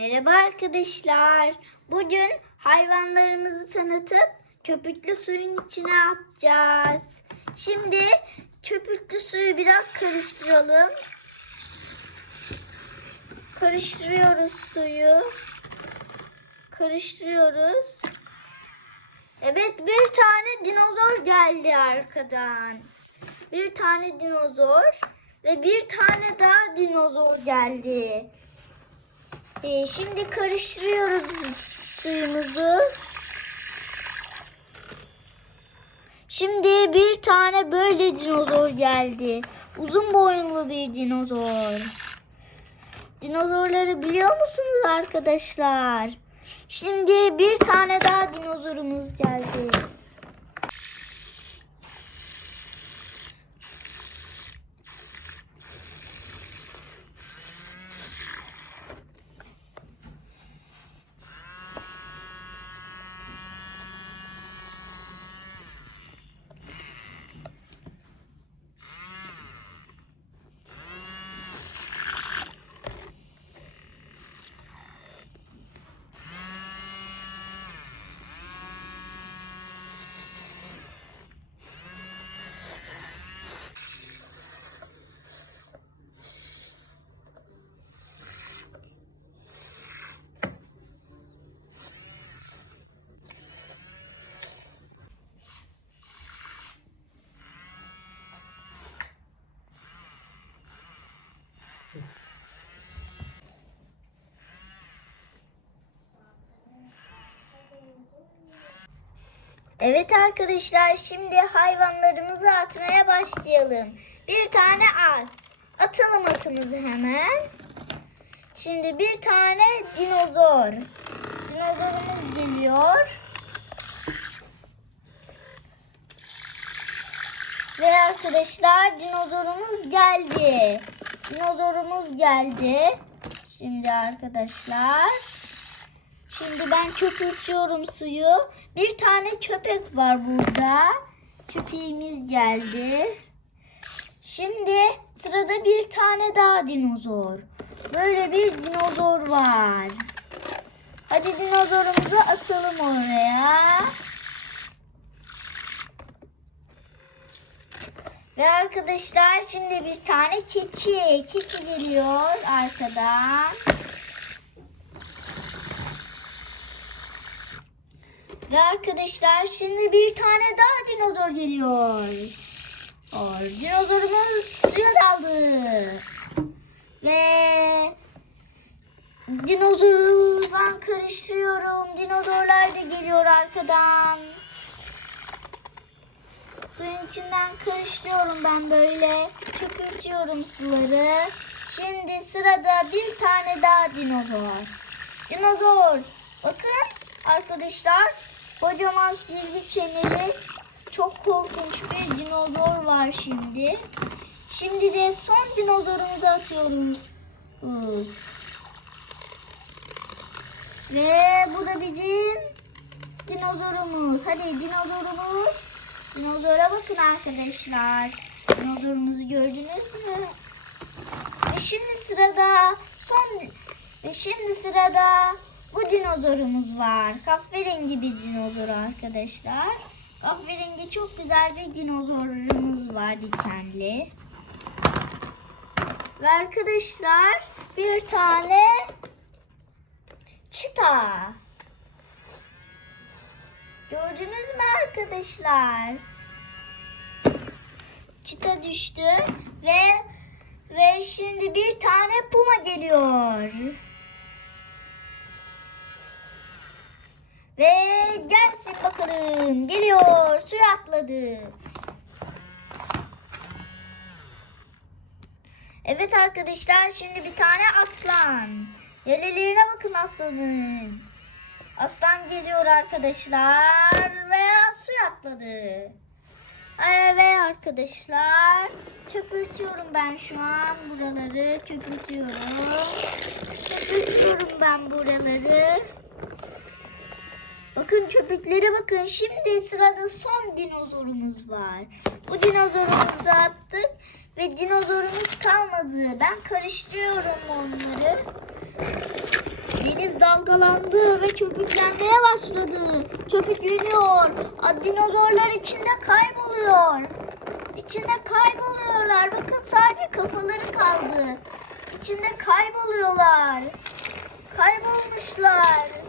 Merhaba arkadaşlar. Bugün hayvanlarımızı tanıtıp köpüklü suyun içine atacağız. Şimdi köpüklü suyu biraz karıştıralım. Karıştırıyoruz suyu. Karıştırıyoruz. Evet bir tane dinozor geldi arkadan. Bir tane dinozor ve bir tane daha dinozor geldi. Ee, şimdi karıştırıyoruz suyumuzu. Şimdi bir tane böyle dinozor geldi. Uzun boyunlu bir dinozor. Dinozorları biliyor musunuz arkadaşlar? Şimdi bir tane daha dinozorumuz geldi. Evet arkadaşlar şimdi hayvanlarımızı atmaya başlayalım. Bir tane at. Atalım atımızı hemen. Şimdi bir tane dinozor. Dinozorumuz geliyor. Ve arkadaşlar dinozorumuz geldi. Dinozorumuz geldi. Şimdi arkadaşlar. Şimdi ben köpürtüyorum suyu. Bir tane köpek var burada. Köpeğimiz geldi. Şimdi sırada bir tane daha dinozor. Böyle bir dinozor var. Hadi dinozorumuzu atalım oraya. Ve arkadaşlar şimdi bir tane keçi. Keçi geliyor arkadan. Ve arkadaşlar şimdi bir tane daha dinozor geliyor. O, dinozorumuz suya daldı. Ve dinozoru ben karıştırıyorum. Dinozorlar da geliyor arkadan. Suyun içinden karıştırıyorum ben böyle. Köpürtüyorum suları. Şimdi sırada bir tane daha dinozor. Dinozor. Bakın arkadaşlar kocaman silgi çeneli çok korkunç bir dinozor var şimdi. Şimdi de son dinozorumuzu atıyoruz. Ve bu da bizim dinozorumuz. Hadi dinozorumuz. Dinozora bakın arkadaşlar. Dinozorumuzu gördünüz mü? Ve şimdi sırada son ve şimdi sırada bu dinozorumuz var. Kahverengi bir dinozor arkadaşlar. Kahverengi çok güzel bir dinozorumuz var dikenli. Ve arkadaşlar bir tane çita. Gördünüz mü arkadaşlar? Çita düştü ve ve şimdi bir tane puma geliyor. Ve bakalım. Geliyor. Suya atladı. Evet arkadaşlar şimdi bir tane aslan. Yelelerine bakın aslanın. Aslan geliyor arkadaşlar ve suya atladı. Ve arkadaşlar köpürtüyorum ben şu an buraları köpürtüyorum. Köpürtüyorum ben buraları. Bakın köpüklere bakın. Şimdi sırada son dinozorumuz var. Bu dinozorumuzu attık ve dinozorumuz kalmadı. Ben karıştırıyorum onları. Yeni dalgalandı ve köpüklenmeye başladı. Köpükleniyor. Dinozorlar içinde kayboluyor. İçinde kayboluyorlar. Bakın sadece kafaları kaldı. İçinde kayboluyorlar. Kaybolmuşlar.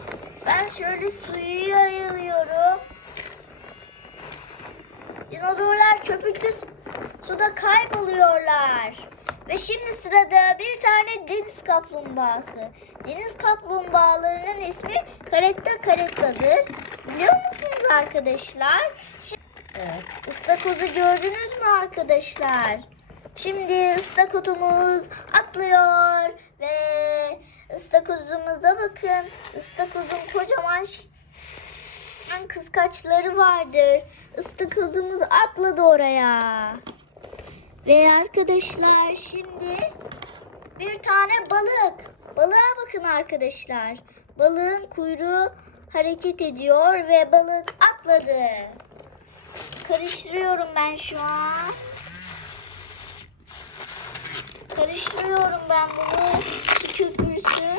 Ben şöyle suyu yayılıyorum. Dinozorlar köpüklü suda kayboluyorlar. Ve şimdi sırada bir tane deniz kaplumbağası. Deniz kaplumbağalarının ismi Caretta caretta'dır. Biliyor musunuz arkadaşlar? Şimdi, evet, ıstakozu gördünüz mü arkadaşlar? Şimdi ıstakotumuz atlıyor ve ıstakozumuza bakın. Istakozun kocaman kıskaçları vardır. Istakozumuz atladı oraya. Ve arkadaşlar şimdi bir tane balık. Balığa bakın arkadaşlar. Balığın kuyruğu hareket ediyor ve balık atladı. Karıştırıyorum ben şu an. Karıştırıyorum ben bunu. Köpürsün.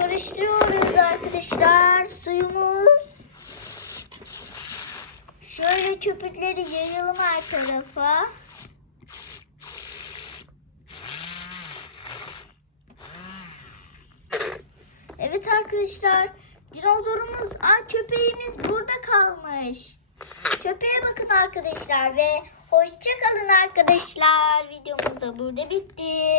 Karıştırıyoruz arkadaşlar. Suyumuz. Şöyle köpükleri yayalım her tarafa. Evet arkadaşlar. Dinozorumuz, aa köpeğimiz burada kalmış. Köpeğe bakın arkadaşlar ve hoşça kalın arkadaşlar. Videomuz da burada bitti.